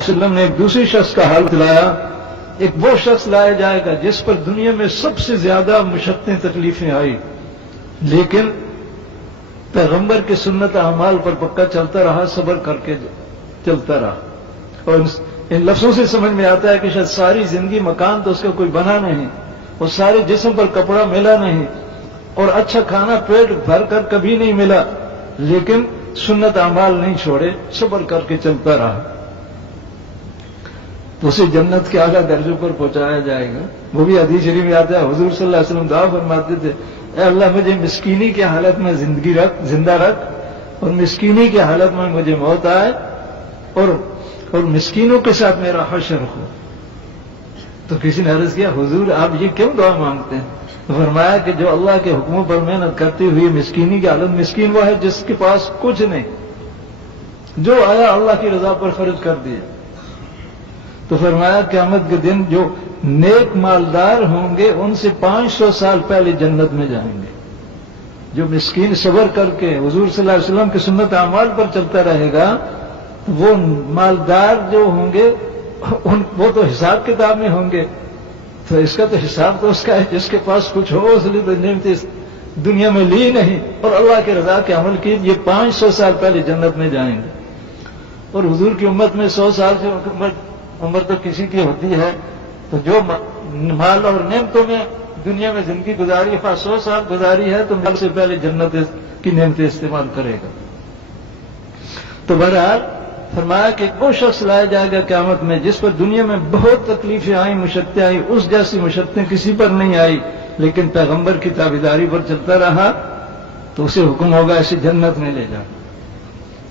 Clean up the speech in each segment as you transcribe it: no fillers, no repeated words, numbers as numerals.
وسلم نے ایک دوسری شخص کا حال دلایا. ایک وہ شخص لایا جائے گا جس پر دنیا میں سب سے زیادہ مشقتیں تکلیفیں آئی، لیکن پیغمبر کے سنت اعمال پر پکا چلتا رہا، صبر کر کے چلتا رہا. اور ان لفظوں سے سمجھ میں آتا ہے کہ شاید ساری زندگی مکان تو اس کا کوئی بنا نہیں، اور سارے جسم پر کپڑا ملا نہیں، اور اچھا کھانا پیٹ بھر کر کبھی نہیں ملا، لیکن سنت اعمال نہیں چھوڑے، صبر کر کے چلتا رہا. تو اسے جنت کے اعلیٰ درجوں پر پہنچایا جائے گا. وہ بھی حدیث شریف میں آتا ہے، حضور صلی اللہ علیہ وسلم دعا فرماتے تھے، اے اللہ مجھے مسکینی کی حالت میں زندہ رکھ، اور مسکینی کی حالت میں مجھے موت آئے، اور مسکینوں کے ساتھ میرا حشر ہو. تو کسی نے عرض کیا، حضور آپ یہ کیوں دعا مانگتے ہیں؟ تو فرمایا کہ جو اللہ کے حکموں پر محنت کرتے ہوئے مسکینی کی حالت، مسکین وہ ہے جس کے پاس کچھ نہیں، جو آیا اللہ کی رضا پر خرچ کر دیا. تو فرمایا قیامت کے دن جو نیک مالدار ہوں گے ان سے 500 سال پہلے جنت میں جائیں گے. جو مسکین صبر کر کے حضور صلی اللہ علیہ وسلم کی سنت اعمال پر چلتا رہے گا، وہ مالدار جو ہوں گے وہ تو حساب کتاب میں ہوں گے. تو اس کا تو حساب تو اس کا ہے جس کے پاس کچھ ہو، اس لیے تو نعمتیں دنیا میں لی نہیں اور اللہ کی رضا کے عمل کی. یہ 500 سال پہلے جنت میں جائیں گے. اور حضور کی امت میں 100 سال سے عمر تو کسی کی ہوتی ہے، تو جو مال اور نعمتوں میں دنیا میں زندگی گزاری، 100 سال گزاری ہے، تو مال سے پہلے جنت کی نعمتیں استعمال کرے گا. تو بہرحال فرمایا کہ وہ شخص لایا جائے گا قیامت میں جس پر دنیا میں بہت تکلیفیں آئیں، مشقتیں آئیں، اس جیسی مشقتیں کسی پر نہیں آئی، لیکن پیغمبر کی تابعداری پر چلتا رہا. تو اسے حکم ہوگا اسے جنت میں لے جا.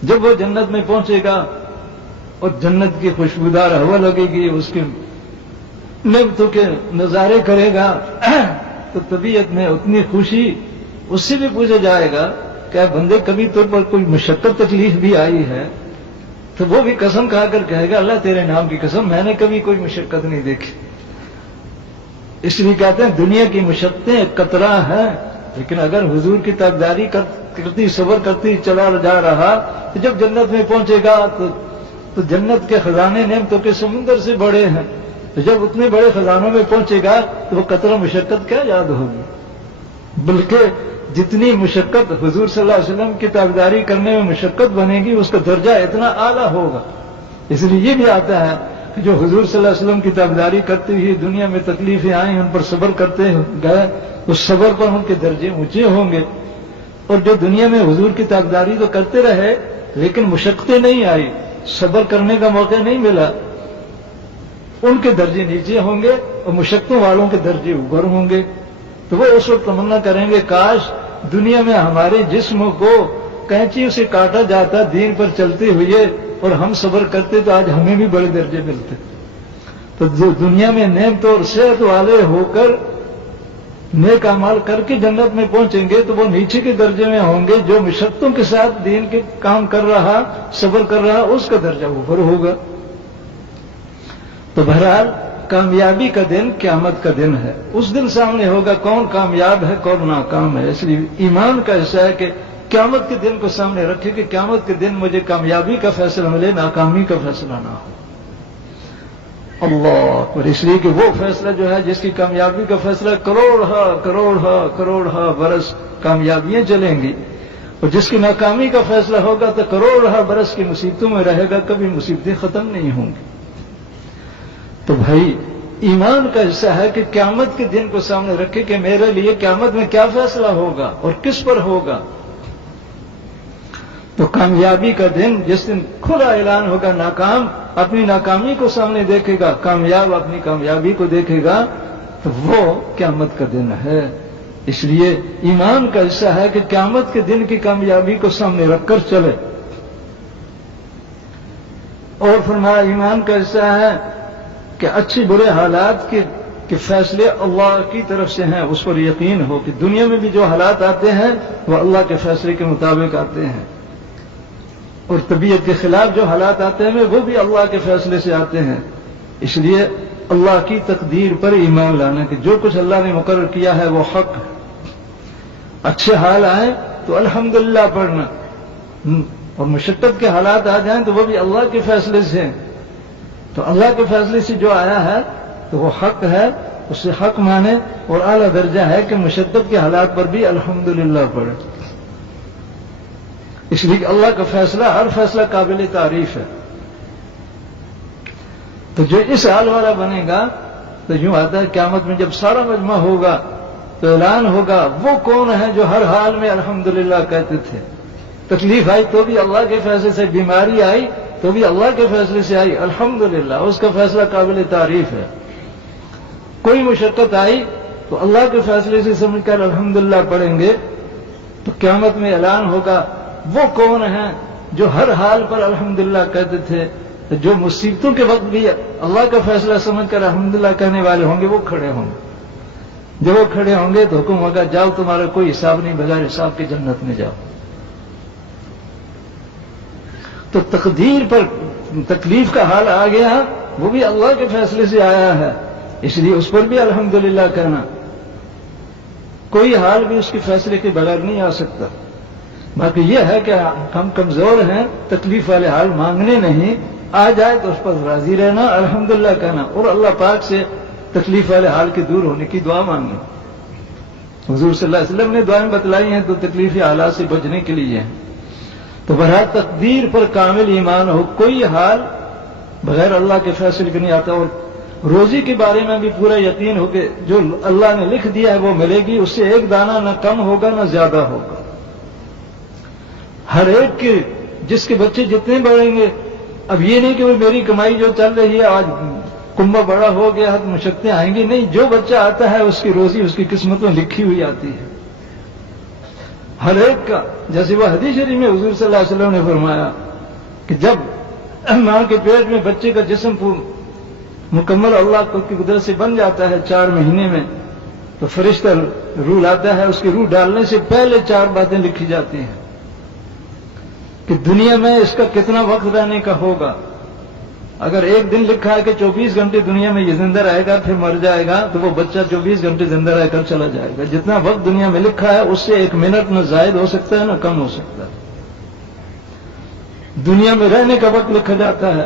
جب وہ جنت میں پہنچے گا اور جنت کی خوشبودار ہوا لگے گی، اس کی نعمتوں کے نظارے کرے گا، تو طبیعت میں اتنی خوشی. اس سے بھی پوچھا جائے گا کہ بندے کبھی طور پر کوئی مشقت تکلیف بھی آئی ہے؟ تو وہ بھی قسم کھا کر کہے گا، اللہ تیرے نام کی قسم میں نے کبھی کوئی مشقت نہیں دیکھی. اس لیے کہتے ہیں دنیا کی مشقتیں ایک قطرہ ہیں، لیکن اگر حضور کی تابعداری کرتی صبر کرتی چلا جا رہا، تو جب جنت میں پہنچے گا تو جنت کے خزانے نعمتوں کے سمندر سے بڑے ہیں. تو جب اتنے بڑے خزانوں میں پہنچے گا تو وہ قطرہ مشقت کیا یاد ہوگی، بلکہ جتنی مشقت حضور صلی اللہ علیہ وسلم کی تابعداری کرنے میں مشقت بنے گی اس کا درجہ اتنا اعلیٰ ہوگا. اس لیے یہ بھی آتا ہے کہ جو حضور صلی اللہ علیہ وسلم کی تابعداری کرتے ہوئے دنیا میں تکلیفیں آئیں، ان پر صبر کرتے گئے، اس صبر پر ان کے درجے اونچے ہوں گے. اور جو دنیا میں حضور کی تابعداری تو کرتے رہے لیکن مشقتیں نہیں آئی، صبر کرنے کا موقع نہیں ملا، ان کے درجے نیچے ہوں گے اور مشقتوں والوں کے درجے اوپر ہوں گے. تو وہ اس وقت تمنا کریں گے کاش دنیا میں ہمارے جسم کو کینچی سے کاٹا جاتا دین پر چلتے ہوئے اور ہم صبر کرتے تو آج ہمیں بھی بڑے درجے ملتے. تو جو دنیا میں نعمتوں اور صحت والے ہو کر نیک اعمال کر کے جنت میں پہنچیں گے تو وہ نیچے کے درجے میں ہوں گے. جو مشقتوں کے ساتھ دین کے کام کر رہا، صبر کر رہا، اس کا درجہ اوپر ہوگا. تو بہرحال کامیابی کا دن قیامت کا دن ہے. اس دن سامنے ہوگا کون کامیاب ہے کون ناکام ہے. اس لیے ایمان کا حصہ ہے کہ قیامت کے دن کو سامنے رکھے کہ قیامت کے دن مجھے کامیابی کا فیصلہ ملے، ناکامی کا فیصلہ نہ ہو. اللہ اور اس لیے کہ وہ فیصلہ جو ہے جس کی کامیابی کا فیصلہ کروڑ برس کامیابیاں چلیں گی، اور جس کی ناکامی کا فیصلہ ہوگا تو کروڑ برس کی مصیبتوں میں رہے گا، کبھی مصیبتیں ختم نہیں ہوں گی. تو بھائی ایمان کا حصہ ہے کہ قیامت کے دن کو سامنے رکھے کہ میرے لیے قیامت میں کیا فیصلہ ہوگا اور کس پر ہوگا. تو کامیابی کا دن جس دن کھلا اعلان ہوگا، ناکام اپنی ناکامی کو سامنے دیکھے گا، کامیاب اپنی کامیابی کو دیکھے گا، تو وہ قیامت کا دن ہے. اس لیے ایمان کا حصہ ہے کہ قیامت کے دن کی کامیابی کو سامنے رکھ کر چلے. اور فرمایا ایمان کا حصہ ہے کہ اچھے برے حالات کے فیصلے اللہ کی طرف سے ہیں، اس پر یقین ہو کہ دنیا میں بھی جو حالات آتے ہیں وہ اللہ کے فیصلے کے مطابق آتے ہیں، اور طبیعت کے خلاف جو حالات آتے ہیں وہ بھی اللہ کے فیصلے سے آتے ہیں. اس لیے اللہ کی تقدیر پر ایمان لانا کہ جو کچھ اللہ نے مقرر کیا ہے وہ حق ہے. اچھے حال آئیں تو الحمدللہ پڑھنا، اور مشقت کے حالات آ جائیں تو وہ بھی اللہ کے فیصلے سے ہیں. تو اللہ کے فیصلے سے جو آیا ہے تو وہ حق ہے، اسے حق مانے، اور اعلیٰ درجہ ہے کہ مشدد کے حالات پر بھی الحمدللہ پڑھے، اس لیے کہ اللہ کا فیصلہ ہر فیصلہ قابل تعریف ہے۔ تو جو اس حال والا بنے گا تو یوں آتا ہے قیامت میں جب سارا مجمع ہوگا تو اعلان ہوگا وہ کون ہے جو ہر حال میں الحمدللہ کہتے تھے، تکلیف آئی تو بھی اللہ کے فیصلے سے، بیماری آئی تو بھی اللہ کے فیصلے سے آئی، الحمدللہ اس کا فیصلہ قابل تعریف ہے۔ کوئی مشقت آئی تو اللہ کے فیصلے سے سمجھ کر الحمدللہ پڑھیں گے تو قیامت میں اعلان ہوگا وہ کون ہیں جو ہر حال پر الحمدللہ کہتے تھے۔ جو مصیبتوں کے وقت بھی اللہ کا فیصلہ سمجھ کر الحمدللہ کہنے والے ہوں گے وہ کھڑے ہوں گے، جب وہ کھڑے ہوں گے تو حکم ہوگا جاؤ تمہارا کوئی حساب نہیں، بغیر حساب کے جنت میں جاؤ۔ تو تقدیر پر تکلیف کا حال آ گیا، وہ بھی اللہ کے فیصلے سے آیا ہے، اس لیے اس پر بھی الحمدللہ کہنا، کوئی حال بھی اس کے فیصلے کے بغیر نہیں آ سکتا۔ باقی یہ ہے کہ ہم کمزور ہیں، تکلیف والے حال مانگنے نہیں، آ جائے تو اس پر راضی رہنا، الحمدللہ کہنا، اور اللہ پاک سے تکلیف والے حال کے دور ہونے کی دعا مانگنا۔ حضور صلی اللہ علیہ وسلم نے دعائیں بتلائی ہیں تو تکلیفی حالات سے بچنے کے لیے ہیں۔ تو بہرحال تقدیر پر کامل ایمان ہو، کوئی حال بغیر اللہ کے فیصلے کے نہیں آتا، اور روزی کے بارے میں بھی پورا یقین ہو کہ جو اللہ نے لکھ دیا ہے وہ ملے گی، اس سے ایک دانہ نہ کم ہوگا نہ زیادہ ہوگا۔ ہر ایک کے جس کے بچے جتنے بڑھیں گے، اب یہ نہیں کہ وہ میری کمائی جو چل رہی ہے آج کنبہ بڑا ہو گیا تو مشقتیں آئیں گی، نہیں، جو بچہ آتا ہے اس کی روزی اس کی قسمت میں لکھی ہوئی آتی ہے ہر ایک کا۔ جیسے وہ حدیث شریف میں حضور صلی اللہ علیہ وسلم نے فرمایا کہ جب ماں کے پیٹ میں بچے کا جسم مکمل اللہ کی قدرت سے بن جاتا ہے 4 مہینے میں، تو فرشتہ روح لاتا ہے، اس کی روح ڈالنے سے پہلے 4 باتیں لکھی جاتی ہیں کہ دنیا میں اس کا کتنا وقت رہنے کا ہوگا۔ اگر ایک دن لکھا ہے کہ 24 گھنٹے دنیا میں یہ زندہ رہے گا پھر مر جائے گا، تو وہ بچہ 24 گھنٹے زندہ رہ کر چلا جائے گا۔ جتنا وقت دنیا میں لکھا ہے اس سے 1 منٹ نہ زائد ہو سکتا ہے نہ کم ہو سکتا ہے۔ دنیا میں رہنے کا وقت لکھا جاتا ہے،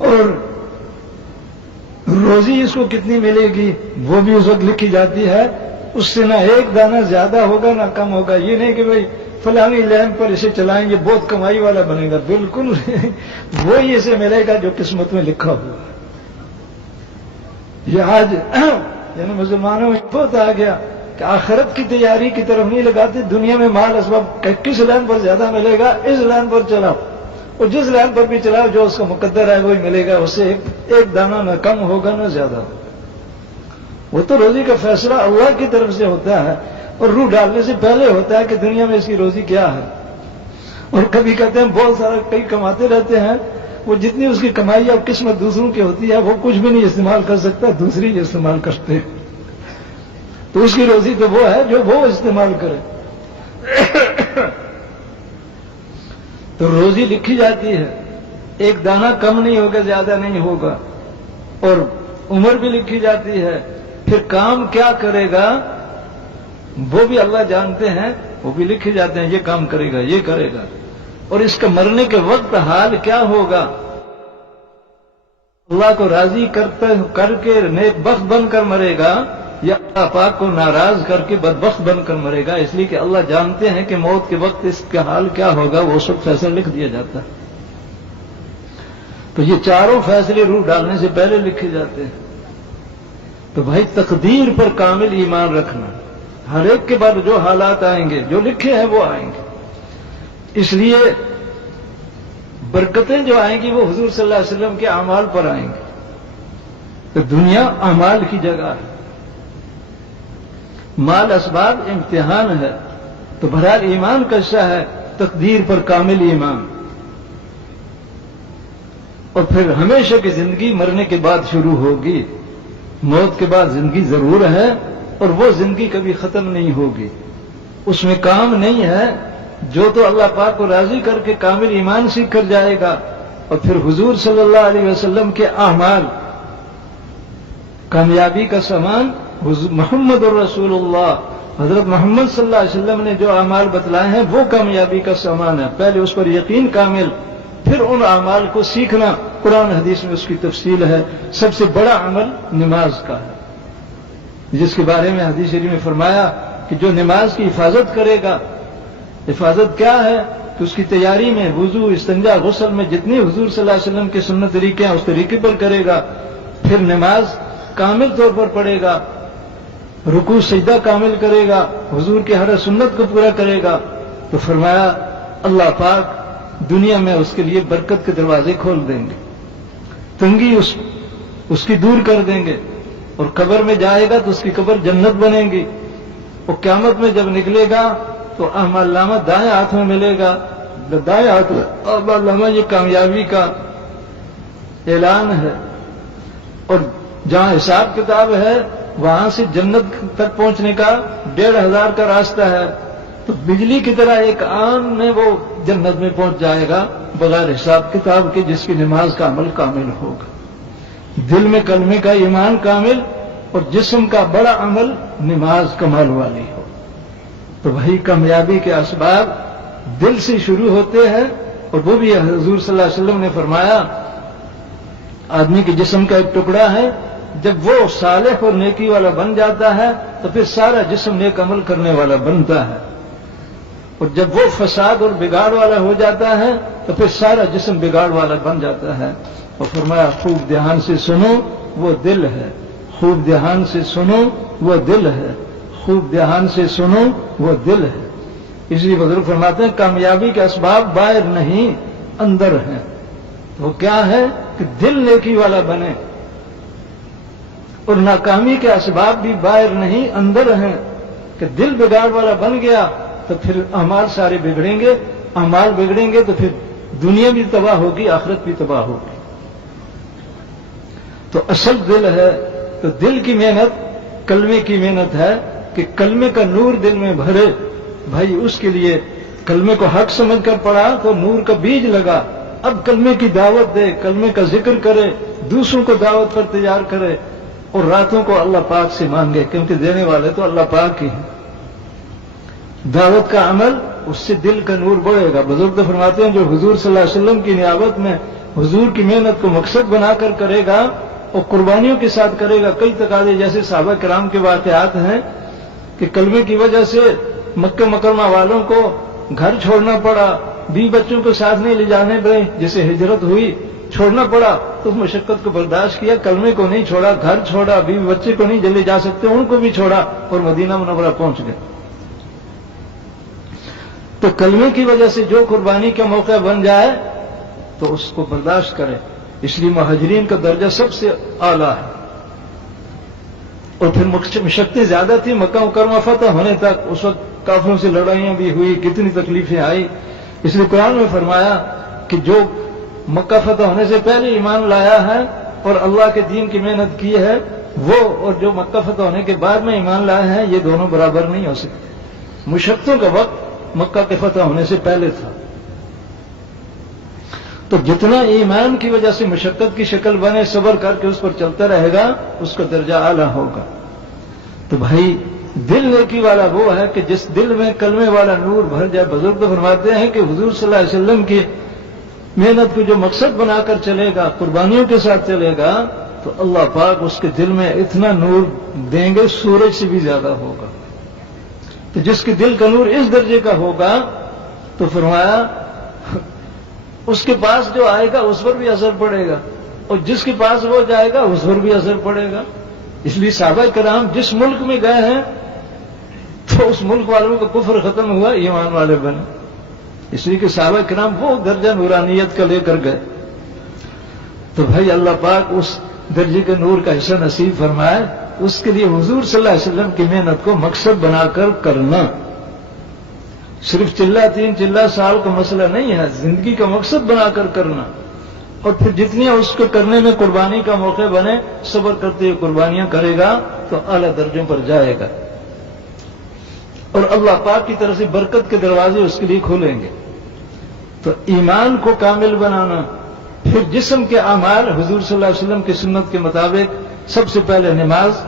اور روزی اس کو کتنی ملے گی وہ بھی اس وقت لکھی جاتی ہے، اس سے نہ ایک دانہ زیادہ ہوگا نہ کم ہوگا۔ یہ نہیں کہ بھئی فلانی لین پر اسے چلائیں گے بہت کمائی والا بنے گا، بالکل وہی اسے ملے گا جو قسمت میں لکھا ہوا۔ یہ آج یعنی مسلمانوں میں بہت آ گیا کہ آخرت کی تیاری کی طرف نہیں لگاتے، دنیا میں مال اسباب کس لائن پر زیادہ ملے گا اس لائن پر چلاؤ، اور جس لائن پر بھی چلاؤ جو اس کا مقدر ہے وہی ملے گا، اس سے ایک دانہ نہ کم ہوگا نہ زیادہ۔ وہ تو روزی کا فیصلہ اللہ کی طرف سے ہوتا ہے، اور روح ڈالنے سے پہلے ہوتا ہے کہ دنیا میں اس کی روزی کیا ہے۔ اور کبھی کہتے ہیں بہت سارا کئی کماتے رہتے ہیں، وہ جتنی اس کی کمائی اور قسمت دوسروں کی ہوتی ہے وہ کچھ بھی نہیں استعمال کر سکتا، دوسری استعمال کرتے ہیں، تو اس کی روزی تو وہ ہے جو وہ استعمال کرے۔ تو روزی لکھی جاتی ہے، ایک دانہ کم نہیں ہوگا زیادہ نہیں ہوگا، اور عمر بھی لکھی جاتی ہے، پھر کام کیا کرے گا وہ بھی اللہ جانتے ہیں، وہ بھی لکھے جاتے ہیں، یہ کام کرے گا یہ کرے گا، اور اس کا مرنے کے وقت حال کیا ہوگا، اللہ کو راضی کر کے نیک بخت بن کر مرے گا یا اللہ پاک کو ناراض کر کے بدبخت بن کر مرے گا، اس لیے کہ اللہ جانتے ہیں کہ موت کے وقت اس کا حال کیا ہوگا، وہ سب فیصلہ لکھ دیا جاتا ہے۔ تو یہ چاروں فیصلے روح ڈالنے سے پہلے لکھے جاتے ہیں۔ تو بھائی تقدیر پر کامل ایمان رکھنا، ہر ایک کے بعد جو حالات آئیں گے جو لکھے ہیں وہ آئیں گے، اس لیے برکتیں جو آئیں گی وہ حضور صلی اللہ علیہ وسلم کے اعمال پر آئیں گے۔ تو دنیا اعمال کی جگہ ہے، مال اسباب امتحان ہے، تو بہرحال ایمان کیسا ہے، تقدیر پر کامل ایمان، اور پھر ہمیشہ کی زندگی مرنے کے بعد شروع ہوگی، موت کے بعد زندگی ضرور ہے، اور وہ زندگی کبھی ختم نہیں ہوگی، اس میں کام نہیں ہے، جو تو اللہ پاک کو راضی کر کے کامل ایمان سیکھ کر جائے گا، اور پھر حضور صلی اللہ علیہ وسلم کے اعمال، کامیابی کا سامان محمد الرسول اللہ حضرت محمد صلی اللہ علیہ وسلم نے جو اعمال بتلائے ہیں وہ کامیابی کا سامان ہے. پہلے اس پر یقین کامل، پھر ان اعمال کو سیکھنا. قرآن حدیث میں اس کی تفصیل ہے. سب سے بڑا عمل نماز کا ہے، جس کے بارے میں حدیث شریف میں فرمایا کہ جو نماز کی حفاظت کرے گا. حفاظت کیا ہے کہ اس کی تیاری میں وضو، استنجا، غسل میں جتنی حضور صلی اللہ علیہ وسلم کے سنت طریقے ہیں اس طریقے پر کرے گا. پھر نماز کامل طور پر پڑھے گا، رکوع سجدہ کامل کرے گا، حضور کی ہر سنت کو پورا کرے گا، تو فرمایا اللہ پاک دنیا میں اس کے لیے برکت کے دروازے کھول دیں گے، تنگی اس کی دور کر دیں گے. اور قبر میں جائے گا تو اس کی قبر جنت بنے گی. اور قیامت میں جب نکلے گا تو اعمال نامہ دائیں ہاتھ میں ملے گا. دائیں ہاتھ اعمال نامہ یہ کامیابی کا اعلان ہے. اور جہاں حساب کتاب ہے وہاں سے جنت تک پہنچنے کا 1500 کا راستہ ہے. تو بجلی کی طرح ایک آن میں وہ جنت میں پہنچ جائے گا بغیر حساب کتاب کے، جس کی نماز کا عمل کامل ہوگا، دل میں کلمے کا ایمان کامل، اور جسم کا بڑا عمل نماز کمال والی ہو. تو وہی کامیابی کے اسباب دل سے شروع ہوتے ہیں. اور وہ بھی حضور صلی اللہ علیہ وسلم نے فرمایا آدمی کے جسم کا ایک ٹکڑا ہے، جب وہ صالح اور نیکی والا بن جاتا ہے تو پھر سارا جسم نیک عمل کرنے والا بنتا ہے. اور جب وہ فساد اور بگاڑ والا ہو جاتا ہے تو پھر سارا جسم بگاڑ والا بن جاتا ہے. اور فرمایا خوب دھیان سے سنو وہ دل ہے، خوب دھیان سے سنو وہ دل ہے، خوب دھیان سے سنو وہ دل ہے. اس لیے بزرگ فرماتے ہیں کامیابی کے اسباب باہر نہیں اندر ہیں. وہ کیا ہے کہ دل نیکی والا بنے. اور ناکامی کے اسباب بھی باہر نہیں اندر ہیں کہ دل بگاڑ والا بن گیا تو پھر اعمال سارے بگڑیں گے. اعمال بگڑیں گے تو پھر دنیا بھی تباہ ہوگی، آخرت بھی تباہ ہوگی. تو اصل دل ہے. تو دل کی محنت کلمے کی محنت ہے کہ کلمے کا نور دل میں بھرے. بھائی اس کے لیے کلمے کو حق سمجھ کر پڑھا تو نور کا بیج لگا. اب کلمے کی دعوت دے، کلمے کا ذکر کرے، دوسروں کو دعوت پر تیار کرے، اور راتوں کو اللہ پاک سے مانگے، کیونکہ دینے والے تو اللہ پاک ہی ہیں. دعوت کا عمل اس سے دل کا نور بڑھے گا. بزرگ تو فرماتے ہیں جو حضور صلی اللہ علیہ وسلم کی نیابت میں حضور کی محنت کو مقصد بنا کر کرے گا اور قربانیوں کے ساتھ کرے گا. کئی تقاضے جیسے صحابہ کرام کے واقعات ہیں کہ کلمے کی وجہ سے مکہ مکرمہ والوں کو گھر چھوڑنا پڑا، بیوی بچوں کو ساتھ نہیں لے جانے پڑے، جیسے ہجرت ہوئی چھوڑنا پڑا تو اس مشقت کو برداشت کیا، کلمے کو نہیں چھوڑا، گھر چھوڑا، بیوی بچے کو نہیں لے جا سکتے ان کو بھی چھوڑا اور مدینہ منورہ پہنچ گئے. تو کلمے کی وجہ سے جو قربانی کا موقع بن جائے تو اس کو برداشت کرے. اس لیے مہاجرین کا درجہ سب سے اعلیٰ ہے. اور پھر مشقتیں زیادہ تھی مکہ مکرمہ فتح ہونے تک. اس وقت کافروں سے لڑائیاں بھی ہوئی، کتنی تکلیفیں آئی. اس لیے قرآن میں فرمایا کہ جو مکہ فتح ہونے سے پہلے ایمان لایا ہے اور اللہ کے دین کی محنت کی ہے وہ، اور جو مکہ فتح ہونے کے بعد میں ایمان لائے ہیں، یہ دونوں برابر نہیں ہو سکتے. مشقتوں کا وقت مکہ کے فتح ہونے سے پہلے تھا. تو جتنا ایمان کی وجہ سے مشقت کی شکل بنے، صبر کر کے اس پر چلتا رہے گا، اس کا درجہ اعلیٰ ہوگا. تو بھائی دل نیکی والا وہ ہے کہ جس دل میں کلمے والا نور بھر جائے. بزرگ تو فرماتے ہیں کہ حضور صلی اللہ علیہ وسلم کی محنت کو جو مقصد بنا کر چلے گا، قربانیوں کے ساتھ چلے گا، تو اللہ پاک اس کے دل میں اتنا نور دیں گے سورج سے بھی زیادہ ہوگا. تو جس کے دل کا نور اس درجے کا ہوگا تو فرمایا اس کے پاس جو آئے گا اس پر بھی اثر پڑے گا، اور جس کے پاس وہ جائے گا اس پر بھی اثر پڑے گا. اس لیے صحابہ کرام جس ملک میں گئے ہیں تو اس ملک والوں کا کفر ختم ہوا، ایمان والے بنے. اس لیے کہ صحابہ کرام وہ درجہ نورانیت کا لے کر گئے. تو بھائی اللہ پاک اس درجے کے نور کا حصہ نصیب فرمائے. اس کے لیے حضور صلی اللہ علیہ وسلم کی محنت کو مقصد بنا کر کرنا صرف چلہ 3 چلہ سال کا مسئلہ نہیں ہے، زندگی کا مقصد بنا کر کرنا. اور پھر جتنی اس کو کرنے میں قربانی کا موقع بنے، صبر کرتے ہوئے قربانیاں کرے گا تو اعلیٰ درجوں پر جائے گا. اور اللہ پاک کی طرف سے برکت کے دروازے اس کے لیے کھولیں گے. تو ایمان کو کامل بنانا، پھر جسم کے اعمال حضور صلی اللہ علیہ وسلم کی سنت کے مطابق سب سے پہلے نماز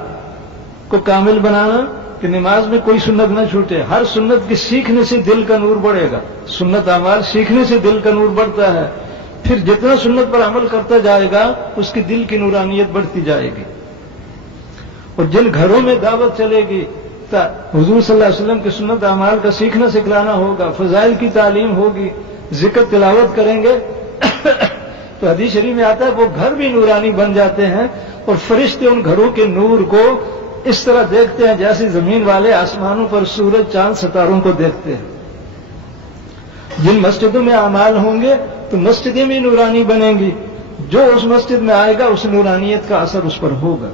کو کامل بنانا، کہ نماز میں کوئی سنت نہ چھوٹے. ہر سنت کے سیکھنے سے دل کا نور بڑھے گا. سنت اعمال سیکھنے سے دل کا نور بڑھتا ہے. پھر جتنا سنت پر عمل کرتا جائے گا اس کی دل کی نورانیت بڑھتی جائے گی. اور جن گھروں میں دعوت چلے گی حضور صلی اللہ علیہ وسلم کی سنت اعمال کا سیکھنا سکھلانا ہوگا, فضائل کی تعلیم ہوگی, ذکر تلاوت کریں گے تو حدیث شریف میں آتا ہے وہ گھر بھی نورانی بن جاتے ہیں. اور فرشتے ان گھروں کے نور کو اس طرح دیکھتے ہیں جیسے زمین والے آسمانوں پر سورج چاند ستاروں کو دیکھتے ہیں. جن مسجدوں میں اعمال ہوں گے تو مسجدیں بھی نورانی بنیں گی. جو اس مسجد میں آئے گا اس نورانیت کا اثر اس پر ہوگا.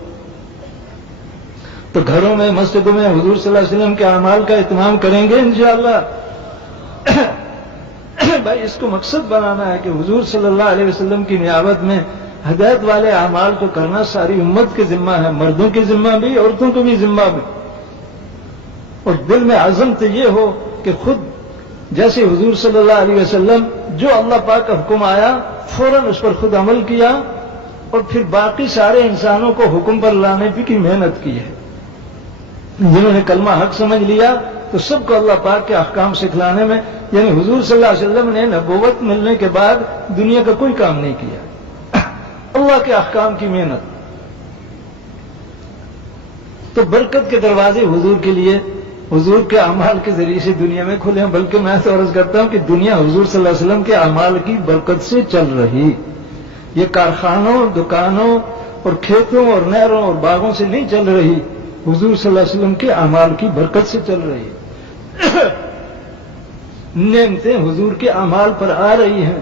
تو گھروں میں مسجدوں میں حضور صلی اللہ علیہ وسلم کے اعمال کا اہتمام کریں گے انشاءاللہ. بھائی اس کو مقصد بنانا ہے کہ حضور صلی اللہ علیہ وسلم کی نیابت میں ہدایت والے اعمال کو کرنا ساری امت کے ذمہ ہے, مردوں کے ذمہ بھی, عورتوں کو بھی ذمہ بھی. اور دل میں عزم تو یہ ہو کہ خود جیسے حضور صلی اللہ علیہ وسلم جو اللہ پاک کا حکم آیا فوراً اس پر خود عمل کیا, اور پھر باقی سارے انسانوں کو حکم پر لانے کی محنت کی ہے. جنہوں نے کلمہ حق سمجھ لیا تو سب کو اللہ پاک کے احکام سکھلانے میں, یعنی حضور صلی اللہ علیہ وسلم نے نبوت ملنے کے بعد دنیا کا کوئی کام نہیں کیا, اللہ کے احکام کی محنت. تو برکت کے دروازے حضور کے لیے, حضور کے اعمال کے ذریعے سے دنیا میں کھلے ہیں. بلکہ میں تو عرض کرتا ہوں کہ دنیا حضور صلی اللہ علیہ وسلم کے اعمال کی برکت سے چل رہی. یہ کارخانوں, دکانوں اور کھیتوں اور نہروں اور باغوں سے نہیں چل رہی, حضور صلی اللہ علیہ وسلم کے اعمال کی برکت سے چل رہی ہے. نعمتیں حضور کے اعمال پر آ رہی ہیں.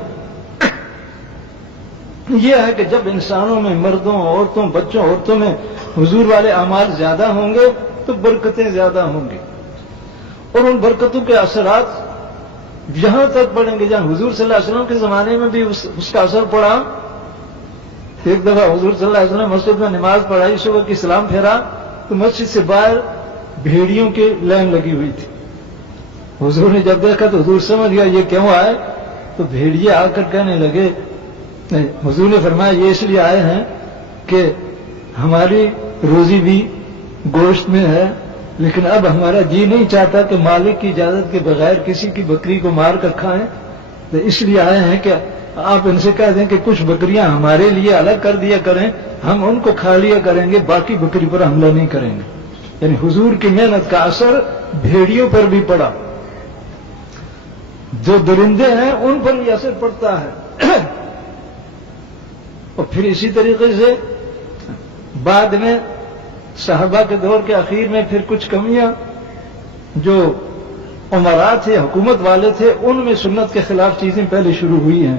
یہ ہے کہ جب انسانوں میں, مردوں, عورتوں, بچوں, عورتوں میں حضور والے اعمال زیادہ ہوں گے تو برکتیں زیادہ ہوں گی. اور ان برکتوں کے اثرات یہاں تک پڑیں گے جہاں حضور صلی اللہ علیہ وسلم کے زمانے میں بھی اس کا اثر پڑا. ایک دفعہ حضور صلی اللہ علیہ وسلم مسجد میں نماز پڑھائی, صبح کی سلام پھیرا تو مسجد سے باہر بھیڑیوں کی لائن لگی ہوئی تھی. حضور نے جب دیکھا تو حضور سمجھ گیا یہ کیوں آئے, تو بھیڑیے آ کر کہنے لگے, حضور نے فرمایا یہ اس لیے آئے ہیں کہ ہماری روزی بھی گوشت میں ہے, لیکن اب ہمارا جی نہیں چاہتا کہ مالک کی اجازت کے بغیر کسی کی بکری کو مار کر کھائیں, تو اس لیے آئے ہیں کہ آپ ان سے کہہ دیں کہ کچھ بکریاں ہمارے لیے الگ کر دیا کریں, ہم ان کو کھا لیا کریں گے, باقی بکری پر حملہ نہیں کریں گے. یعنی حضور کی محنت کا اثر بھیڑیوں پر بھی پڑا, جو درندے ہیں ان پر بھی اثر پڑتا ہے. اور پھر اسی طریقے سے بعد میں صحابہ کے دور کے اخیر میں پھر کچھ کمیاں, جو عمراء تھے, حکومت والے تھے, ان میں سنت کے خلاف چیزیں پہلے شروع ہوئی ہیں.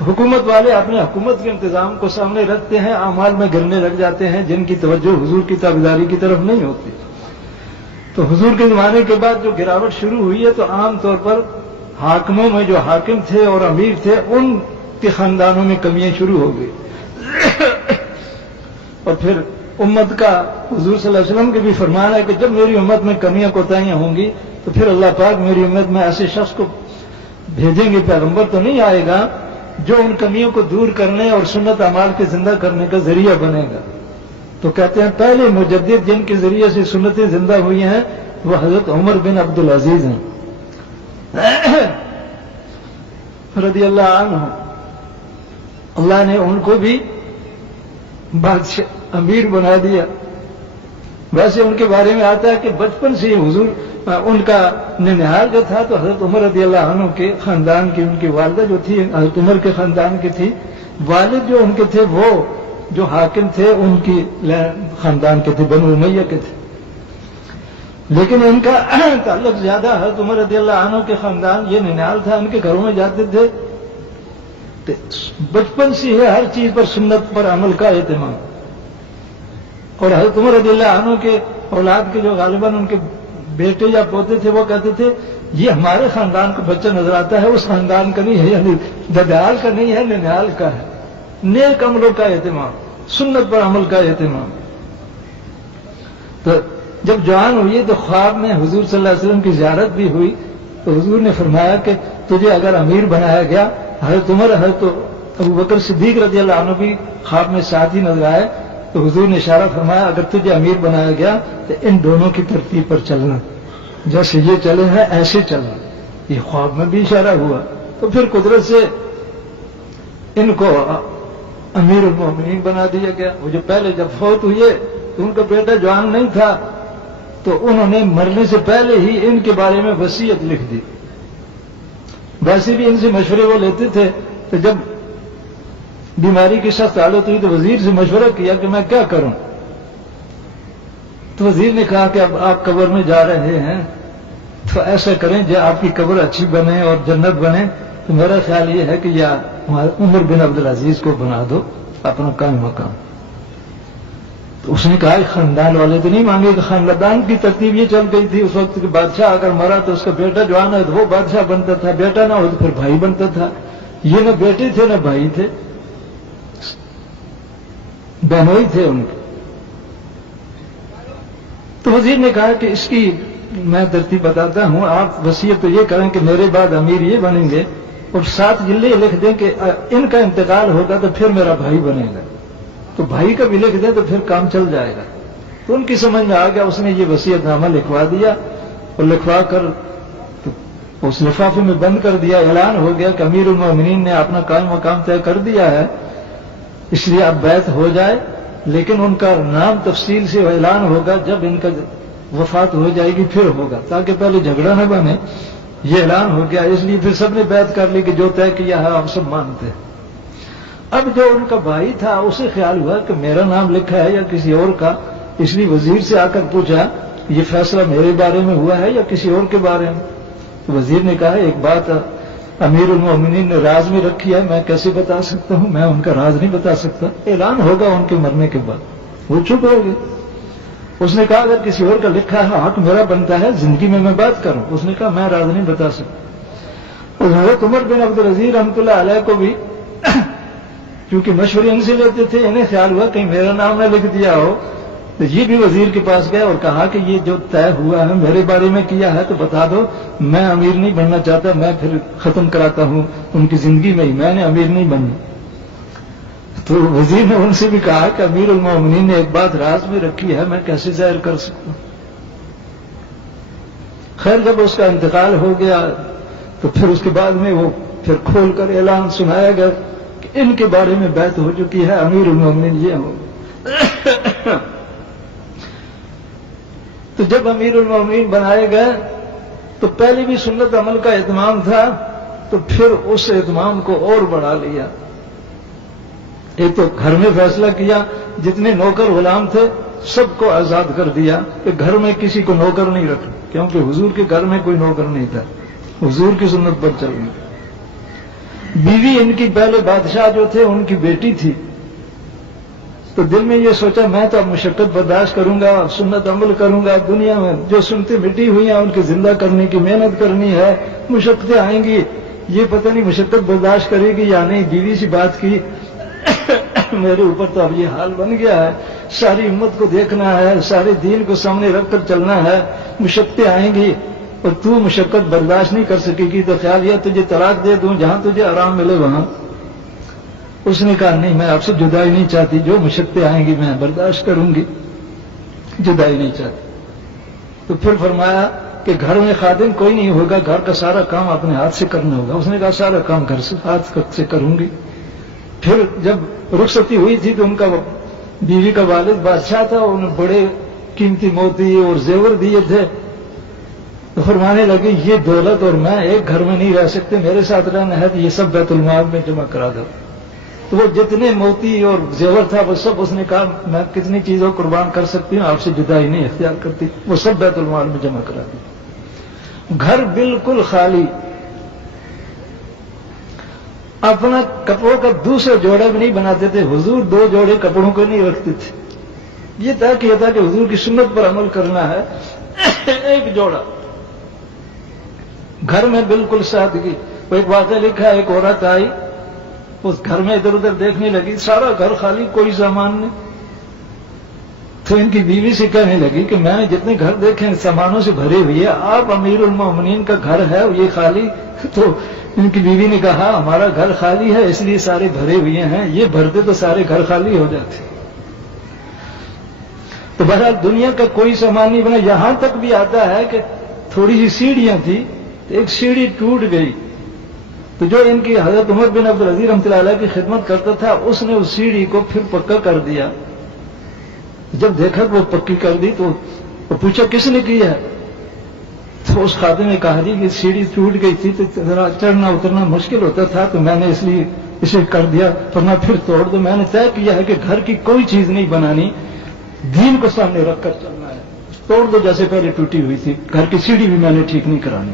حکومت والے اپنے حکومت کے انتظام کو سامنے رکھتے ہیں, اعمال میں گرنے لگ جاتے ہیں جن کی توجہ حضور کی تابعداری کی طرف نہیں ہوتی. تو حضور کے زمانے کے بعد جو گراوٹ شروع ہوئی ہے تو عام طور پر حاکموں میں جو حاکم تھے اور امیر تھے ان کے خاندانوں میں کمیاں شروع ہو گئی. اور پھر امت کا حضور صلی اللہ علیہ وسلم کے بھی فرمان ہے کہ جب میری امت میں کمیاں کوتاہیاں ہوں گی تو پھر اللہ پاک میری امت میں ایسے شخص کو بھیجیں گے, پیغمبر تو نہیں آئے گا, جو ان کمیوں کو دور کرنے اور سنت اعمال کے زندہ کرنے کا ذریعہ بنے گا. تو کہتے ہیں پہلے مجدد جن کے ذریعے سے سنتیں زندہ ہوئی ہیں وہ حضرت عمر بن عبد العزیز ہیں رضی اللہ عنہ. اللہ نے ان کو بھی بادشاہ امیر بنا دیا. ویسے ان کے بارے میں آتا ہے کہ بچپن سے حضور ان کا ننہال جو تھا تو حضرت عمر رضی اللہ عنہ کے خاندان کی, ان کی والدہ جو تھی حضرت عمر کے خاندان کی تھی, والد جو ان کے تھے وہ جو حاکم تھے ان کی خاندان کے تھے, بنو امیہ کے تھے. لیکن ان کا تعلق زیادہ حضرت عمر رضی اللہ عنہ کے خاندان, یہ ننہال تھا, ان کے گھروں میں جاتے تھے. بچپن سے ہے ہر چیز پر سنت پر عمل کا اہتمام. اور حضرت عمر رضی اللہ عنہ کے اولاد کے جو غالباً ان کے بیٹے یا پوتے تھے وہ کہتے تھے یہ ہمارے خاندان کا بچہ نظر آتا ہے, اس خاندان کا نہیں ہے, یعنی ددیال کا نہیں ہے, ننیال کا ہے. نیک عملوں کا اہتمام, سنت پر عمل کا اہتمام. تو جب جوان ہوئی تو خواب میں حضور صلی اللہ علیہ وسلم کی زیارت بھی ہوئی تو حضور نے فرمایا کہ تجھے اگر امیر بنایا گیا, حضرت عمر, حضرت ابو بکر صدیق رضی اللہ عنہ بھی خواب میں ساتھ ہی نظر آئے, تو حضور نے اشارہ فرمایا اگر تجھے امیر بنایا گیا تو ان دونوں کی ترتیب پر چلنا، جیسے یہ چلے ہیں ایسے چلنا. یہ خواب میں بھی اشارہ ہوا. تو پھر قدرت سے ان کو امیر المومنین بنا دیا گیا. وہ جو پہلے جب فوت ہوئے تو ان کا بیٹا جوان نہیں تھا، تو انہوں نے مرنے سے پہلے ہی ان کے بارے میں وصیت لکھ دی. ویسے بھی ان سے مشورے وہ لیتے تھے. تو جب بیماری کی سخت حالت ہوئی تو وزیر سے مشورہ کیا کہ میں کیا کروں. تو وزیر نے کہا کہ اب آپ قبر میں جا رہے ہیں تو ایسا کریں جو آپ کی قبر اچھی بنے اور جنت بنے، تو میرا خیال یہ ہے کہ یا عمر بن عبدالعزیز کو بنا دو اپنا قائم مقام. تو اس نے کہا خاندان والے تو نہیں مانگے. کہ خاندان کی ترتیب یہ چل گئی تھی اس وقت کہ بادشاہ اگر مرا تو اس کا بیٹا جوان ہے تو وہ بادشاہ بنتا تھا، بیٹا نہ ہو تو پھر بھائی بنتا تھا. یہ نہ بیٹے تھے نہ بھائی تھے، بہنوئی تھے ان کے. تو وزیر نے کہا کہ اس کی میں ترتیب بتاتا ہوں، آپ وصیت تو یہ کریں کہ میرے بعد امیر یہ بنیں گے، اور 7 جلے لکھ دیں کہ ان کا انتقال ہوگا تو پھر میرا بھائی بنے گا. تو بھائی کا بھی لکھ دیں تو پھر کام چل جائے گا. تو ان کی سمجھ میں آ گیا. اس نے یہ وصیت نامہ لکھوا دیا اور لکھوا کر تو اس لفافے میں بند کر دیا. اعلان ہو گیا کہ امیر المومنین نے اپنا قائم مقام طے کر دیا ہے، اس لیے اب بیعت ہو جائے. لیکن ان کا نام تفصیل سے اعلان ہوگا جب ان کا وفات ہو جائے گی پھر ہوگا، تاکہ پہلے جھگڑا نہ بنے. یہ اعلان ہو گیا، اس لیے پھر سب نے بیعت کر لی کہ جو طے کیا ہے آپ سب مانتے ہیں. اب جو ان کا بھائی تھا اسے خیال ہوا کہ میرا نام لکھا ہے یا کسی اور کا، اس لیے وزیر سے آ کر پوچھا یہ فیصلہ میرے بارے میں ہوا ہے یا کسی اور کے بارے میں. تو وزیر نے کہا ایک بات امیر المومنین نے راز میں رکھی ہے، میں کیسے بتا سکتا ہوں، میں ان کا راز نہیں بتا سکتا. اعلان ہوگا ان کے مرنے کے بعد. وہ چپ ہو گئے. اس نے کہا اگر کسی اور کا لکھا ہے حق میرا بنتا ہے زندگی میں بات کروں. اس نے کہا میں راز نہیں بتا سکتا. اور حضرت عمر بن عبدالعزیز رحمۃ اللہ علیہ کو بھی کیونکہ مشورے ان سے لیتے تھے، انہیں خیال ہوا کہیں میرا نام نہ لکھ دیا ہو. تو یہ بھی وزیر کے پاس گئے اور کہا کہ یہ جو طے ہوا ہے میرے بارے میں کیا ہے تو بتا دو، میں امیر نہیں بننا چاہتا، میں پھر ختم کراتا ہوں ان کی زندگی میں ہی، میں نے امیر نہیں بننا. تو وزیر نے ان سے بھی کہا کہ امیر المومنین نے ایک بات راز میں رکھی ہے، میں کیسے ظاہر کر سکتا ہوں. خیر جب اس کا انتقال ہو گیا تو پھر اس کے بعد میں وہ پھر کھول کر اعلان سنایا گیا کہ ان کے بارے میں بیعت ہو چکی ہے، امیر المومنین یہ ہو. تو جب امیر المومنین بنائے گئے تو پہلے بھی سنت عمل کا اہتمام تھا، تو پھر اس اہتمام کو اور بڑھا لیا. ایک تو گھر میں فیصلہ کیا، جتنے نوکر غلام تھے سب کو آزاد کر دیا کہ گھر میں کسی کو نوکر نہیں رکھنا، کیونکہ حضور کے گھر میں کوئی نوکر نہیں تھا، حضور کی سنت پر چل گئی. بیوی ان کی پہلے بادشاہ جو تھے ان کی بیٹی تھی، تو دل میں یہ سوچا میں تو اب مشقت برداشت کروں گا، سنت عمل کروں گا، دنیا میں جو سنتیں مٹی ہوئی ہیں ان کی زندہ کرنے کی محنت کرنی ہے، مشقتیں آئیں گی، یہ پتہ نہیں مشقت برداشت کرے گی یا نہیں. بیوی سے بات کی میرے اوپر تو اب یہ حال بن گیا ہے، ساری امت کو دیکھنا ہے، سارے دین کو سامنے رکھ کر چلنا ہے، مشقتیں آئیں گی اور تو مشقت برداشت نہیں کر سکے گی، تو خیال یہ تجھے طلاق دے دوں جہاں تجھے آرام ملے وہاں. اس نے کہا نہیں میں آپ سے جدائی نہیں چاہتی، جو مشقتیں آئیں گی میں برداشت کروں گی، جدائی نہیں چاہتی. تو پھر فرمایا کہ گھر میں خادم کوئی نہیں ہوگا، گھر کا سارا کام اپنے ہاتھ سے کرنا ہوگا. اس نے کہا سارا کام گھر سے ہاتھ سے کروں گی. پھر جب رخصتی ہوئی تھی تو ان کا بیوی کا والد بادشاہ تھا، انہوں نے بڑے قیمتی موتی اور زیور دیے تھے. تو فرمانے لگے یہ دولت اور میں ایک گھر میں نہیں رہ سکتے، میرے ساتھ رہنا ہے تو یہ سب بیت المال میں جمع کرا دو. تو وہ جتنے موتی اور زیور تھا وہ سب اس نے کہا میں کتنی چیزوں قربان کر سکتی ہوں، آپ سے جدائی نہیں اختیار کرتی، وہ سب بیت المال میں جمع کرا دی. گھر بالکل خالی، اپنا کپڑوں کا دوسرا جوڑا بھی نہیں بناتے تھے. حضور 2 جوڑے کپڑوں کو نہیں رکھتے تھے. یہ طے کیا تھا کہ حضور کی سنت پر عمل کرنا ہے، ایک جوڑا. گھر میں بالکل سادگی. وہ ایک واقعہ لکھا ہے، ایک عورت آئی اس گھر میں ادھر ادھر دیکھنے لگی، سارا گھر خالی، کوئی سامان نہیں. تو ان کی بیوی سے کہنے لگی کہ میں نے جتنے گھر دیکھے ہیں سامانوں سے بھرے ہوئے، آپ امیر المومنین کا گھر ہے یہ خالی. تو ان کی بیوی نے کہا ہمارا گھر خالی ہے اس لیے سارے بھرے ہوئے ہیں، یہ بھرتے تو سارے گھر خالی ہو جاتے. تو بہرحال دنیا کا کوئی سامان نہیں بنا. یہاں تک بھی آتا ہے کہ تھوڑی سی سیڑھیاں تھی، ایک سیڑھی ٹوٹ گئی تو جو ان کی حضرت عمر بن عبدالعزیز رحمۃ اللہ علیہ کی خدمت کرتا تھا اس نے اس سیڑھی کو پھر پکا کر دیا. جب دیکھا کہ وہ پکی کر دی تو پوچھا کس نے کیا ہے؟ تو اس خادم نے کہا جی یہ سیڑھی ٹوٹ گئی تھی تو ذرا چڑھنا اترنا مشکل ہوتا تھا تو میں نے اس لیے اسے کر دیا، ورنہ پھر توڑ دو. میں نے طے کیا ہے کہ گھر کی کوئی چیز نہیں بنانی، دین کو سامنے رکھ کر چلنا ہے. توڑ دو جیسے پہلے ٹوٹی ہوئی تھی. گھر کی سیڑھی بھی میں نے ٹھیک نہیں کرانی.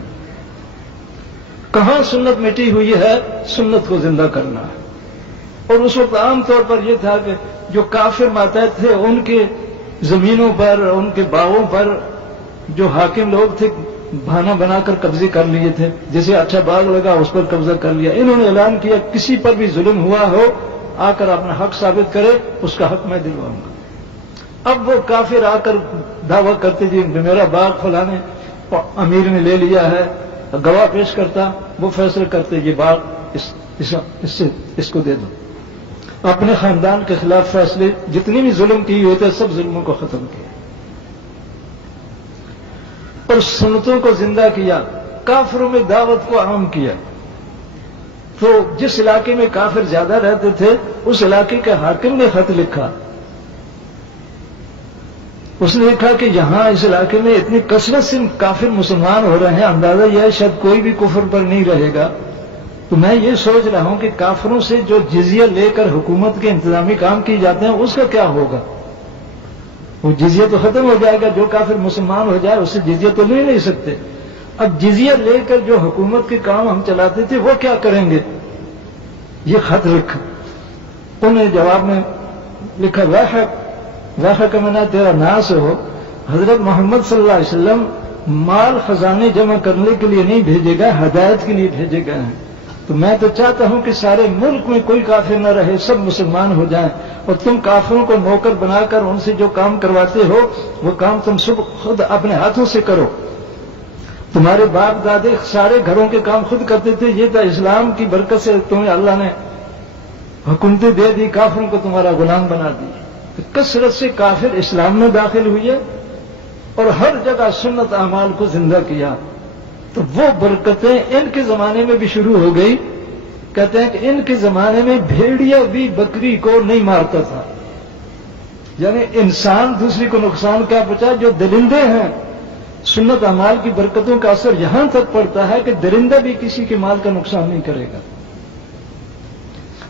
کہاں سنت مٹی ہوئی ہے؟ سنت کو زندہ کرنا ہے. اور اس وقت عام طور پر یہ تھا کہ جو کافر ماتحت تھے ان کے زمینوں پر، ان کے باغوں پر جو حاکم لوگ تھے بہانہ بنا کر قبضے کر لیے تھے. جسے اچھا باغ لگا اس پر قبضہ کر لیا. انہوں نے اعلان کیا کسی پر بھی ظلم ہوا ہو آ کر اپنا حق ثابت کرے، اس کا حق میں دلواؤں گا. اب وہ کافر آ کر دعویٰ کرتے جی میرا باغ فلانے امیر نے لے لیا ہے، گواہ پیش کرتا، وہ فیصلہ کرتے یہ باغ اس کو دے دو. اپنے خاندان کے خلاف فیصلے جتنی بھی ظلم کی ہوتے سب ظلموں کو ختم کیا اور سنتوں کو زندہ کیا. کافروں میں دعوت کو عام کیا. تو جس علاقے میں کافر زیادہ رہتے تھے اس علاقے کے حاکم نے خط لکھا. اس نے لکھا کہ یہاں اس علاقے میں اتنی کثرت سے کافر مسلمان ہو رہے ہیں، اندازہ یہ ہے شاید کوئی بھی کفر پر نہیں رہے گا. تو میں یہ سوچ رہا ہوں کہ کافروں سے جو جزیہ لے کر حکومت کے انتظامی کام کیے جاتے ہیں اس کا کیا ہوگا؟ وہ جزیہ تو ختم ہو جائے گا. جو کافر مسلمان ہو جائے اس سے جزیہ تو لے نہیں سکتے. اب جزیہ لے کر جو حکومت کے کام ہم چلاتے تھے وہ کیا کریں گے؟ یہ خط لکھا. انہوں نے جواب میں لکھا واحق منا تیرا ناس ہو، حضرت محمد صلی اللہ علیہ وسلم مال خزانے جمع کرنے کے لیے نہیں بھیجے گئے، ہدایت کے لیے بھیجے گئے ہیں. تو میں تو چاہتا ہوں کہ سارے ملک میں کوئی کافر نہ رہے، سب مسلمان ہو جائیں، اور تم کافروں کو نوکر بنا کر ان سے جو کام کرواتے ہو وہ کام تم سب خود اپنے ہاتھوں سے کرو. تمہارے باپ دادے سارے گھروں کے کام خود کرتے تھے، یہ تو اسلام کی برکت سے تمہیں اللہ نے حکومتیں دے دی، کافروں کو تمہارا غلام بنا دی. کثرت سے کافر اسلام میں داخل ہوئے اور ہر جگہ سنت اعمال کو زندہ کیا. تو وہ برکتیں ان کے زمانے میں بھی شروع ہو گئی. کہتے ہیں کہ ان کے زمانے میں بھیڑیا بھی بکری کو نہیں مارتا تھا. یعنی انسان دوسری کو نقصان کیا پہنچا؟ جو درندے ہیں سنت اعمال کی برکتوں کا اثر یہاں تک پڑتا ہے کہ درندہ بھی کسی کے مال کا نقصان نہیں کرے گا.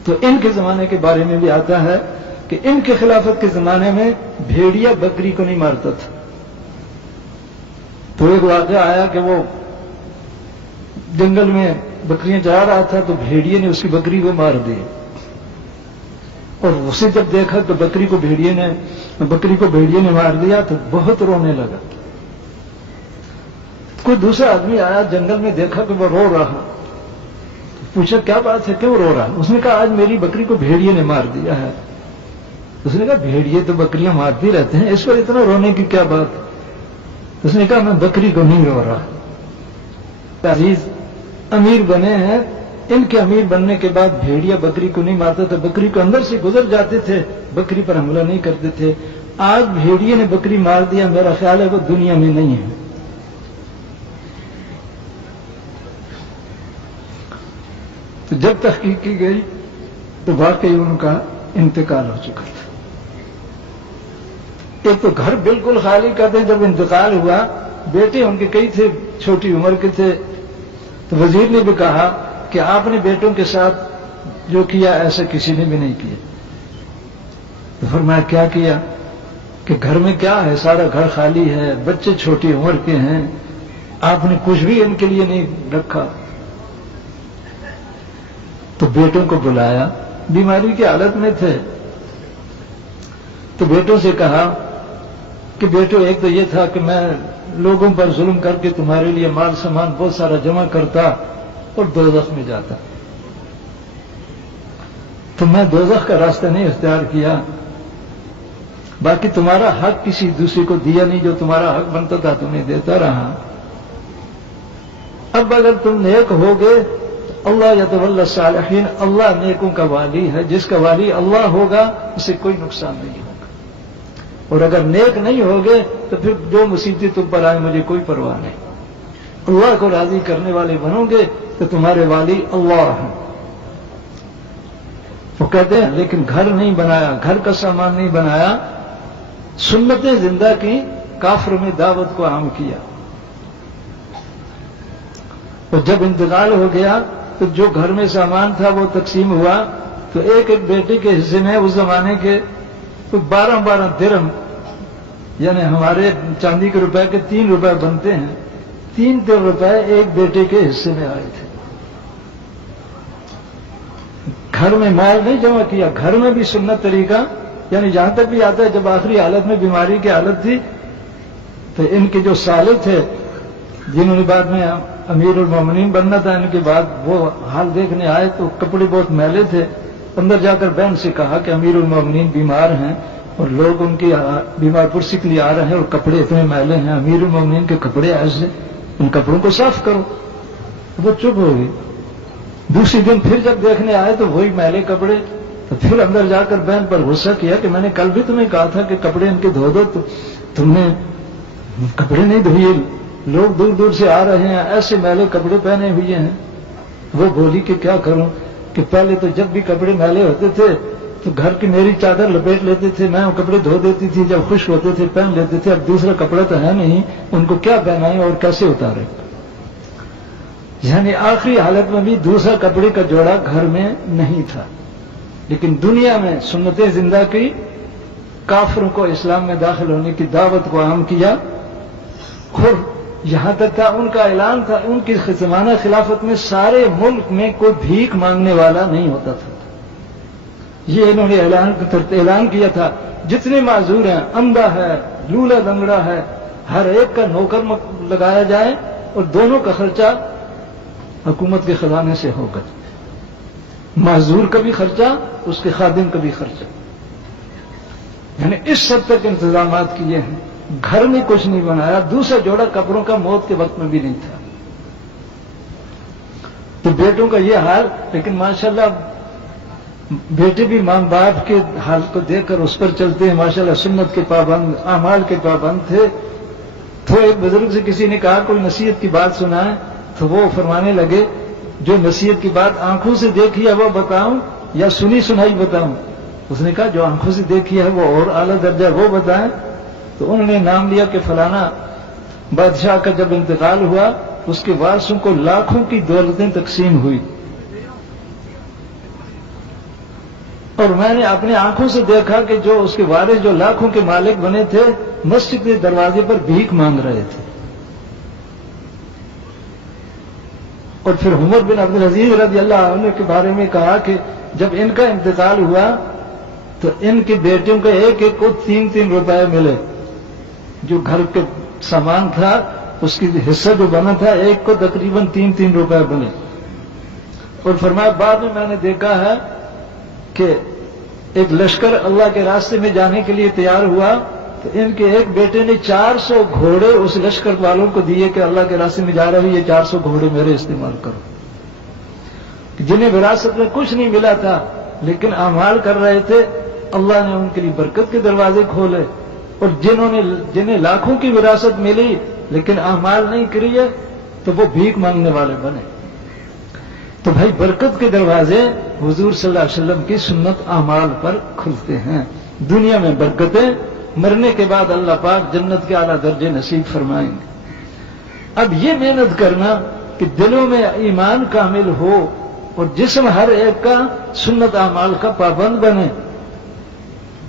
تو ان کے زمانے کے بارے میں بھی آتا ہے کہ ان کے خلافت کے زمانے میں بھیڑیا بکری کو نہیں مارتا تھا. تو ایک واقعہ آیا کہ وہ جنگل میں بکریاں چرا رہا تھا تو بھیڑیے نے اس کی بکری کو مار دی. اور اسے جب دیکھا تو بکری کو بھیڑیے نے مار دیا تو بہت رونے لگا. کوئی دوسرا آدمی آیا جنگل میں، دیکھا کہ وہ رو رہا. پوچھا کیا بات ہے، کیوں رو رہا؟ اس نے کہا آج میری بکری کو بھیڑیے نے مار دیا ہے. اس نے کہا بھیڑیے تو بکریاں مارتی رہتے ہیں، اس پر اتنا رونے کی کیا بات؟ اس نے کہا میں بکری کو نہیں رو رہا. عزیز امیر بنے ہیں، ان کے امیر بننے کے بعد بھیڑیا بکری کو نہیں مارتا تھا، بکری کو اندر سے گزر جاتے تھے، بکری پر حملہ نہیں کرتے تھے. آج بھیڑیے نے بکری مار دیا، میرا خیال ہے وہ دنیا میں نہیں ہے. تو جب تحقیق کی گئی تو واقعی ان کا انتقال ہو چکا تھا. ایک تو گھر بالکل خالی کرتے، جب انتقال ہوا بیٹے ان کے کئی تھے، چھوٹی عمر کے تھے. تو وزیر نے بھی کہا کہ آپ نے بیٹوں کے ساتھ جو کیا ایسا کسی نے بھی نہیں کیا. تو فرمایا کیا کیا؟ کہ گھر میں کیا ہے، سارا گھر خالی ہے، بچے چھوٹی عمر کے ہیں، آپ نے کچھ بھی ان کے لیے نہیں رکھا. تو بیٹوں کو بلایا، بیماری کی حالت میں تھے. تو بیٹوں سے کہا کہ بیٹو ایک تو یہ تھا کہ میں لوگوں پر ظلم کر کے تمہارے لیے مال سامان بہت سارا جمع کرتا اور دوزخ میں جاتا، تو میں دوزخ کا راستہ نہیں اختیار کیا. باقی تمہارا حق کسی دوسرے کو دیا نہیں، جو تمہارا حق بنتا تھا تمہیں دیتا رہا. اب اگر تم نیک ہوگے اللہ یتولی الصالحین، اللہ نیکوں کا والی ہے. جس کا والی اللہ ہوگا اسے کوئی نقصان نہیں ہوگا. اور اگر نیک نہیں ہوگے تو پھر جو مصیبتیں تم پر آئے مجھے کوئی پرواہ نہیں. اللہ کو راضی کرنے والے بنو گے تو تمہارے والی اللہ ہیں. وہ کہتے ہیں لیکن گھر نہیں بنایا, گھر کا سامان نہیں بنایا, سنتیں زندہ کی, کافروں میں دعوت کو عام کیا. اور جب انتقال ہو گیا تو جو گھر میں سامان تھا وہ تقسیم ہوا, تو ایک ایک بیٹے کے حصے میں اس زمانے کے 12 درہم, یعنی ہمارے چاندی کے روپے کے 3 روپے بنتے ہیں, 3 روپے ایک بیٹے کے حصے میں آئے تھے. گھر میں مال نہیں جمع کیا, گھر میں بھی سنت طریقہ, یعنی جہاں تک بھی آتا ہے جب آخری حالت میں بیماری کی حالت تھی تو ان کے جو سالک تھے جنہوں نے بعد میں امیر المومنین بننا تھا, ان کے بعد وہ حال دیکھنے آئے تو کپڑے بہت میلے تھے. اندر جا کر بہن سے کہا کہ امیر المومنین بیمار ہیں اور لوگ ان کی بیمار پرسی کے لیے آ رہے ہیں اور کپڑے اتنے میلے ہیں, امیر المومنین کے کپڑے ایسے, ان کپڑوں کو صاف کرو. وہ چپ ہو گئی. دوسری دن پھر جب دیکھنے آئے تو وہی میلے کپڑے, تو پھر اندر جا کر بہن پر غصہ کیا کہ میں نے کل بھی تمہیں کہا تھا کہ کپڑے ان کے دھو دو, تو تم نے کپڑے نہیں دھوئے, لوگ دور دور سے آ رہے ہیں ایسے میلے کپڑے پہنے ہوئے ہیں. وہ بولی کہ کیا کروں, کہ پہلے تو جب بھی کپڑے میلے ہوتے تھے تو گھر کی میری چادر لپیٹ لیتے تھے, میں وہ کپڑے دھو دیتی تھی, جب خشک ہوتے تھے پہن لیتے تھے. اب دوسرا کپڑا تو ہے نہیں, ان کو کیا پہنائیں اور کیسے اتارے. یعنی آخری حالت میں بھی دوسرا کپڑے کا جوڑا گھر میں نہیں تھا. لیکن دنیا میں سنتیں زندہ کی, کافروں کو اسلام میں داخل ہونے کی دعوت کو عام کیا. خود یہاں تک تھا ان کا اعلان تھا, ان کی زمانہ خلافت میں سارے ملک میں کوئی بھیک مانگنے والا نہیں ہوتا تھا. یہ انہوں نے اعلان کیا تھا جتنے معذور ہیں, اندھا ہے, لولا لنگڑا ہے, ہر ایک کا نوکر لگایا جائے اور دونوں کا خرچہ حکومت کے خزانے سے ہوگا. معذور کا بھی خرچہ, اس کے خادم کا بھی خرچہ. یعنی اس حد تک انتظامات کیے ہیں. گھر میں کچھ نہیں بنایا. دوسرا جوڑا کپڑوں کا موت کے وقت میں بھی نہیں تھا. تو بیٹوں کا یہ حال. لیکن ماشاءاللہ بیٹے بھی ماں باپ کے حال کو دیکھ کر اس پر چلتے ہیں. ماشاءاللہ سنت کے پابند, اعمال کے پابند تھے. تو ایک بزرگ سے کسی نے کہا کوئی نصیحت کی بات سنائے, تو وہ فرمانے لگے جو نصیحت کی بات آنکھوں سے دیکھی ہے وہ بتاؤں یا سنی سنائی بتاؤں. اس نے کہا جو آنکھوں سے دیکھی ہے وہ اور اعلیٰ درجہ وہ بتائیں. تو انہوں نے نام لیا کہ فلانا بادشاہ کا جب انتقال ہوا اس کے وارثوں کو لاکھوں کی دولتیں تقسیم ہوئی, اور میں نے اپنی آنکھوں سے دیکھا کہ جو اس کے وارث جو لاکھوں کے مالک بنے تھے مسجد کے دروازے پر بھیک مانگ رہے تھے. اور پھر عمر بن عبد العزیز رضی اللہ عنہ کے بارے میں کہا کہ جب ان کا انتقال ہوا تو ان کے بیٹوں کے ایک ایک کو 3 روپے ملے. جو گھر کے سامان تھا اس کی حصہ جو بنا تھا ایک کو تقریباً 3 روپے بنے. اور فرمایا بعد میں نے دیکھا ہے کہ ایک لشکر اللہ کے راستے میں جانے کے لیے تیار ہوا تو ان کے ایک بیٹے نے 400 گھوڑے اس لشکر والوں کو دیے کہ اللہ کے راستے میں جا رہے یہ 400 گھوڑے میرے استعمال کرو. جنہیں وراثت میں کچھ نہیں ملا تھا لیکن اعمال کر رہے تھے, اللہ نے ان کے لیے برکت کے دروازے کھولے. اور جنہیں لاکھوں کی وراثت ملی لیکن اعمال نہیں کریے تو وہ بھیک مانگنے والے بنے. تو بھائی برکت کے دروازے حضور صلی اللہ علیہ وسلم کی سنت اعمال پر کھلتے ہیں. دنیا میں برکتیں, مرنے کے بعد اللہ پاک جنت کے اعلیٰ درجے نصیب فرمائیں گے. اب یہ محنت کرنا کہ دلوں میں ایمان کامل ہو اور جسم ہر ایک کا سنت اعمال کا پابند بنے,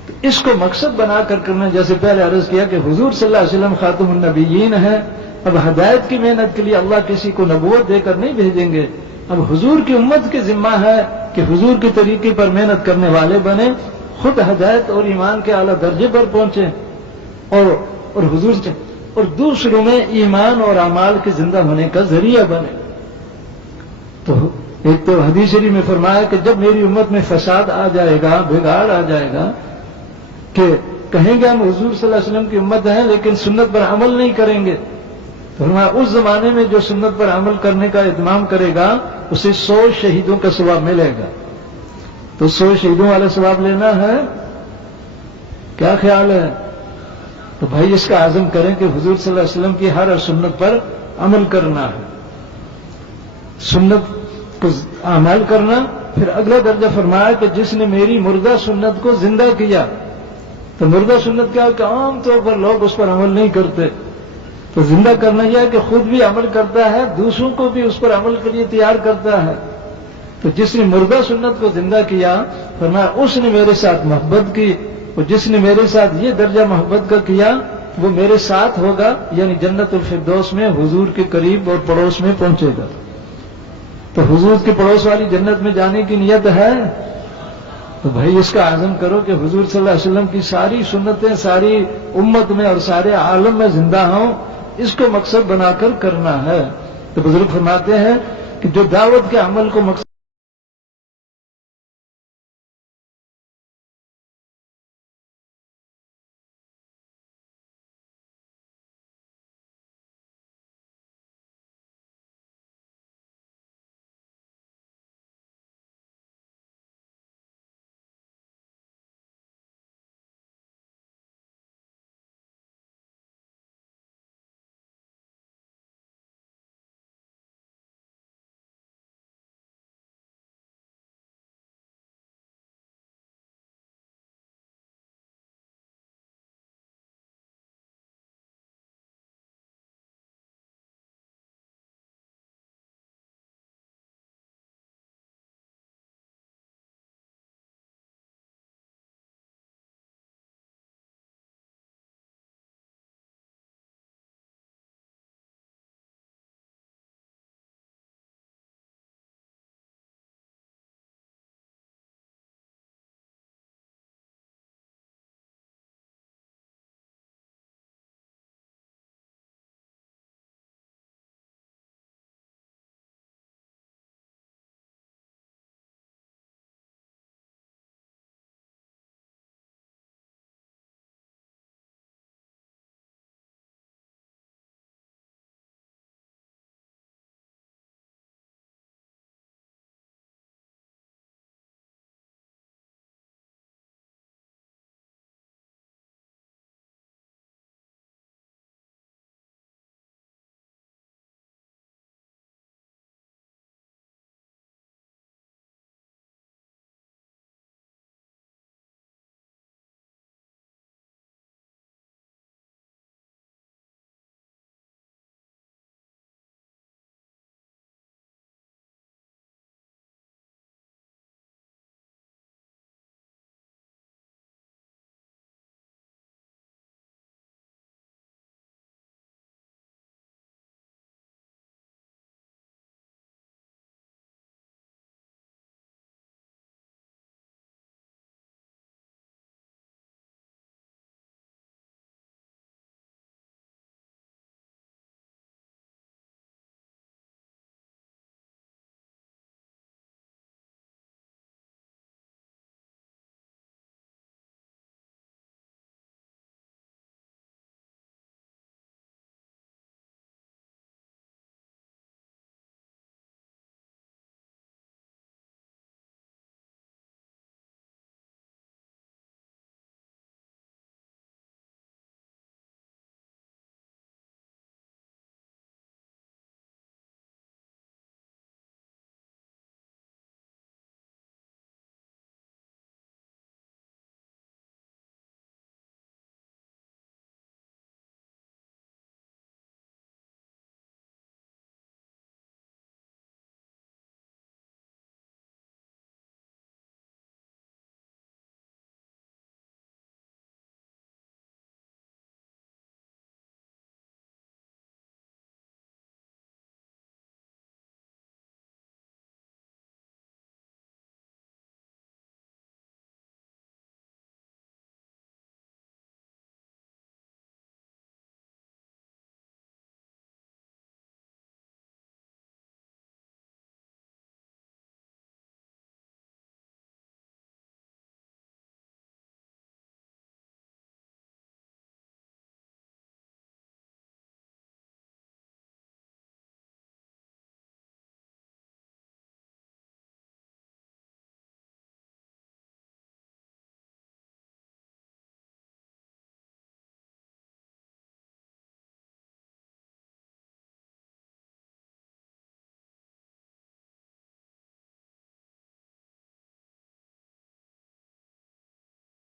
تو اس کو مقصد بنا کر کرنا. جیسے پہلے عرض کیا کہ حضور صلی اللہ علیہ وسلم خاتم النبیین ہیں. اب ہدایت کی محنت کے لیے اللہ کسی کو نبوت دے کر نہیں بھیجیں گے. اب حضور کی امت کی ذمہ ہے کہ حضور کے طریقے پر محنت کرنے والے بنے, خود ہدایت اور ایمان کے اعلیٰ درجے پر پہنچیں اور حضور سے اور دوسروں میں ایمان اور اعمال کے زندہ ہونے کا ذریعہ بنے. تو ایک تو حدیث شریف میں فرمایا کہ جب میری امت میں فساد آ جائے گا, بگاڑ آ جائے گا کہ کہیں گے ہم حضور صلی اللہ علیہ وسلم کی امت ہیں لیکن سنت پر عمل نہیں کریں گے, تو فرمایا اس زمانے میں جو سنت پر عمل کرنے کا اہتمام کرے گا اسے 100 شہیدوں کا ثواب ملے گا. تو 100 شہیدوں والا ثواب لینا ہے, کیا خیال ہے؟ تو بھائی اس کا عزم کریں کہ حضور صلی اللہ علیہ وسلم کی ہر سنت پر عمل کرنا ہے، سنت کو عمل کرنا۔ پھر اگلا درجہ فرمایا کہ جس نے میری مردہ سنت کو زندہ کیا، تو مردہ سنت کیا کہ عام طور پر لوگ اس پر عمل نہیں کرتے، تو زندہ کرنا یہ ہے کہ خود بھی عمل کرتا ہے، دوسروں کو بھی اس پر عمل کے لیے تیار کرتا ہے۔ تو جس نے مردہ سنت کو زندہ کیا، فرمایا اس نے میرے ساتھ محبت کی، اور جس نے میرے ساتھ یہ درجہ محبت کا کیا وہ میرے ساتھ ہوگا، یعنی جنت الفردوس میں حضور کے قریب اور پڑوس میں پہنچے گا۔ تو حضور کے پڑوس والی جنت میں جانے کی نیت ہے تو بھائی اس کا عزم کرو کہ حضور صلی اللہ علیہ وسلم کی ساری سنتیں ساری امت میں اور سارے عالم میں زندہ ہوں، اس کو مقصد بنا کر کرنا ہے۔ تو بزرگ فرماتے ہیں کہ جو دعوت کے عمل کو مقصد